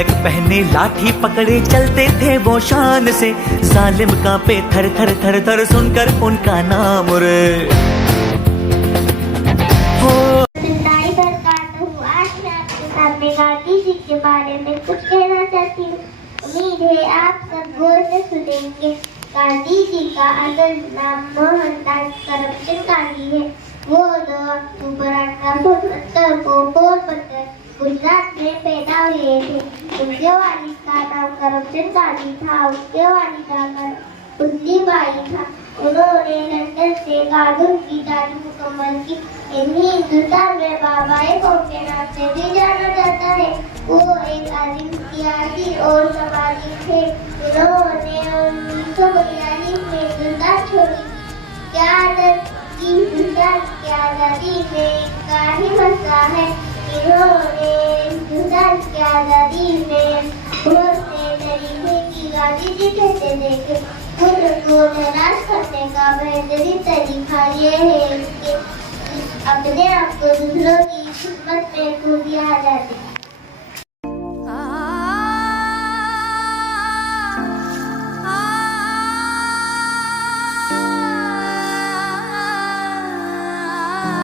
ऐनक पहने लाठी पकड़े चलते थे वो शान से, जालिम कांपे थर थर थर थर सुनकर उनका नाम रे। गांधी जी के बारे में कुछ कहना चाहती हूँ। उम्मीद है आप सब गौर से सुनेंगे। गांधी जी का असल नाम मोहनदास करमचंद गांधी है। वो 2 अक्टूबर 1870 को पोरबंदर गुजरात में पैदा हुए थे। उनके वालिद का नाम करमचंद गांधी था। उनके वालिदा का पुतलीबाई था। उन्होंने लंदन से गार्डन की तालीम मुकम्मल की। इन्हें हिंदुस्तान में बाबाए कौम के नाम से भी जाना जाता है। वो एक आलिम, सियासी और समाजी थे। उन्होंने 1942 में हिंदुस्तान छोड़ी। क़यादत की हिंदुस्तान की आज़ादी में का ही मसला है। इन्होंने हिंदुस्तान की आज़ादी में बहुत से तरीके की गांधी जी कहते देखे। खुद को निराश करने का बेहतरीन तरीका ये है कि अपने आप को दूसरों की खिदमत में खो दिया जाए।